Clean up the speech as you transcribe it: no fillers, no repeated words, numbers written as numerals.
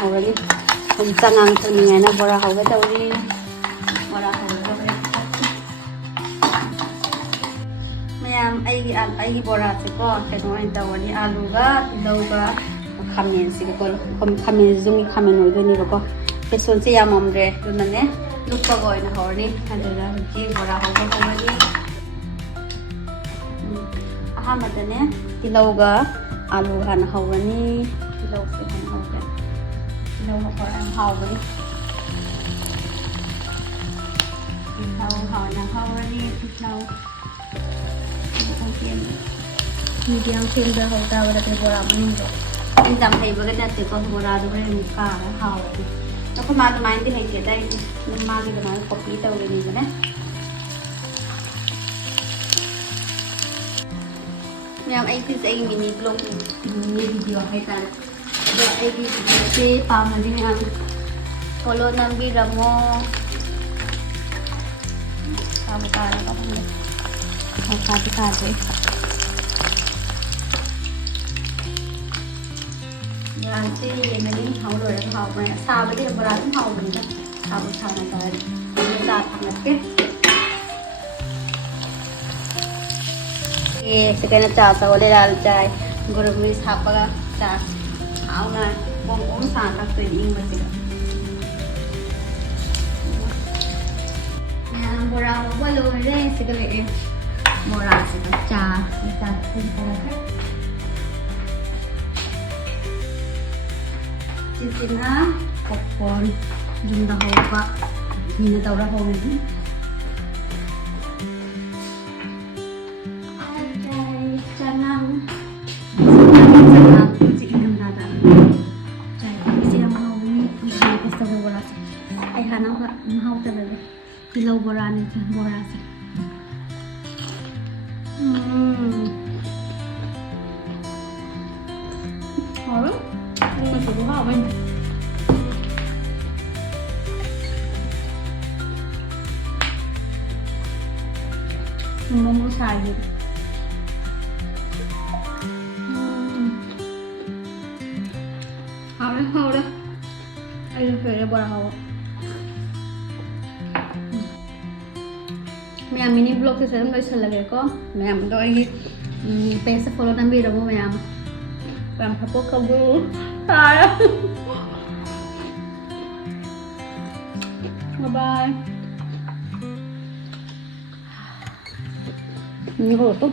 hꯧꯔꯅꯤ ꯍꯧꯖꯤꯛ ꯆꯉꯥꯡ ꯊꯛꯅꯤꯡꯉꯥꯏꯅ ꯕꯣꯔꯥ ꯍꯧꯒꯦ ꯇꯧꯔꯤ ꯕꯣꯔꯥ ꯍꯧꯒꯗꯧꯔꯦ ꯃꯌꯥꯝ ꯑꯩꯒꯤ ꯕꯣꯔꯥꯁꯦꯀꯣ ꯀꯩꯅꯣ ꯑꯣꯏꯅ ꯇꯧꯔꯅꯤ ꯑꯂꯨꯒ ꯇꯤꯜꯍꯧꯒ ꯈꯥꯃꯦꯟꯁꯤꯒꯀꯣ ꯈꯥꯃꯦꯟꯁꯤꯁꯨ ꯃꯤ ꯈꯥꯃꯦꯟ ꯑꯣꯏꯗꯣꯏꯅꯦꯕꯀꯣ ꯕꯦꯁꯣꯟꯁꯦ ꯌꯥꯝꯃꯝꯗ꯭ꯔꯦ ꯑꯗꯨꯅꯅꯦ ꯂꯨꯞꯄꯒ ꯑꯣꯏꯅ ꯍꯧꯔꯅꯤ ꯑꯗꯨꯗ ꯍꯧꯖꯤꯛ ꯕꯣꯔꯥ ꯍꯧꯕ ꯍꯧꯔꯅꯤ ꯑꯍꯥꯟꯕꯗꯅꯦ ꯇꯤꯜꯍꯧꯒ ꯑꯂꯨ ꯍꯥꯟꯅ ꯍꯧꯔꯅꯤ ꯇꯤꯜꯍꯧꯁꯦ ꯍꯥꯟꯅ ꯍꯧꯔꯦ ꯇꯤꯜꯍꯧ ꯍꯧꯔ ꯌꯥꯝ ꯍꯥꯎꯕꯅꯤ ꯇꯤꯜꯍꯧ ꯍꯥꯟꯅ ꯍꯧꯔꯅꯤ ꯇꯤꯜꯍꯧ ꯃꯤꯗꯤꯌꯝ ꯐ꯭ꯂꯦꯝꯗ ꯍꯧꯇꯥꯕꯗ ꯕꯣꯔꯥ ꯃꯅꯨꯡꯗꯣ ꯑꯩꯅ ꯌꯥꯝ ꯍꯩꯕꯒ ꯅꯠꯇꯦꯀꯣ ꯕꯣꯔꯥꯗꯣ ꯍꯣꯔꯦꯟ ꯑꯃꯨꯛ ꯀꯥꯔꯒ ꯍꯥꯎꯔꯅꯤ ꯑꯩꯈꯣꯏ ꯃꯥ ꯑꯗꯨꯃꯥꯏꯅꯗꯤ ꯍꯩꯇꯦꯗ ꯑꯩꯗꯤ ꯑꯗꯨꯝ ꯃꯥꯒꯤ ꯑꯗꯨꯃꯥꯏꯅ ꯀꯣꯄꯤ ꯇꯧꯔꯤꯅꯤꯗꯅꯦ ꯃꯌꯥꯝ ꯑꯩꯒꯤꯁꯦ ꯑꯩꯒꯤ ꯃꯤꯅꯤ ꯕ꯭ꯂꯣꯛ ꯃꯤꯅꯤ ꯚꯤꯗꯤꯑꯣ ꯍꯥꯏꯇꯥꯔꯦ ꯑꯗꯣ ꯑꯩꯒꯤ ꯚꯤꯗꯤꯑꯣꯁꯦ ꯄꯥꯝꯃꯗꯤ ꯃꯌꯥꯝ ꯐꯣꯂꯣ ꯅꯝꯕꯤꯔꯝꯃꯣ ꯇꯥꯕꯨ ꯇꯥꯔꯒ ꯈꯪꯗꯦ ꯇꯥꯗꯤ ꯇꯥꯗ꯭ꯔꯦ ꯕꯣꯔꯥꯁꯦ ꯌꯦꯡꯒꯅꯤ ꯍꯥꯎ ꯂꯣꯏꯔꯒ ꯍꯥꯎꯕ꯭ꯔꯦ ꯁꯥꯕꯗꯤ ꯕꯣꯔꯥ ꯑꯗꯨꯝ ꯍꯥꯎꯕꯅꯤꯗ ꯁꯥꯕ ꯁꯥꯅ ꯇꯧꯔꯗꯤ ꯆꯥ ꯊꯝꯂꯛꯀꯦ ꯁꯤꯀꯩꯅ ꯆꯥ ꯁꯧꯔꯦ ꯂꯥꯜ ꯆꯥꯏ ꯒꯨꯔꯃꯤꯁ ꯍꯥꯞꯄꯒ ꯆꯥ ꯍꯥꯎꯅ ꯕꯣꯝ ꯕꯣꯝ ꯁꯥꯅ ꯊꯛꯇꯣꯏꯅꯤ ꯏꯪꯕꯁꯤꯒ ꯕꯣꯔꯥ ꯍꯧꯕ ꯂꯣꯏꯔꯦ ꯁꯤꯒ ꯂꯩꯑꯦ ꯕꯣꯔꯥꯁꯤꯒ ꯆꯥ ꯊꯛꯑꯒ ꯁꯤꯁꯤꯅ ꯄꯣꯞꯀꯣꯔꯟ ꯌꯨꯝꯗ ꯍꯧꯕ ꯃꯤꯅ ꯇꯧꯔ ꯍꯧꯔꯅꯤ ꯆꯅꯝ ꯍꯧꯖꯤꯛ ꯏꯪꯊꯝꯊꯥꯗ ꯆꯥꯏꯁꯦ ꯌꯥꯝ ꯍꯥꯎꯕꯅꯤ ꯇꯧꯕ ꯕꯣꯔꯥꯁꯦ ꯑꯩ ꯍꯥꯟꯅ ꯃꯍꯥꯎ ꯇꯕꯒꯦ ꯇꯤꯜꯍꯧ ꯕꯣꯔꯥꯅꯤ ꯕꯣꯔꯥꯁꯦꯍꯥꯎꯋꯦ ꯃꯆꯨꯁꯨ ꯍꯥꯎꯋꯦ ꯃꯣꯃꯣ ꯁꯥꯏ hào đó anh phải bora hào mẹ mini blog thì sẽ nói chuyện là có mẹ mình đôi pe sẽ follow nam bi đâu mẹ làm phải có câu vui bye bye nhiều tốt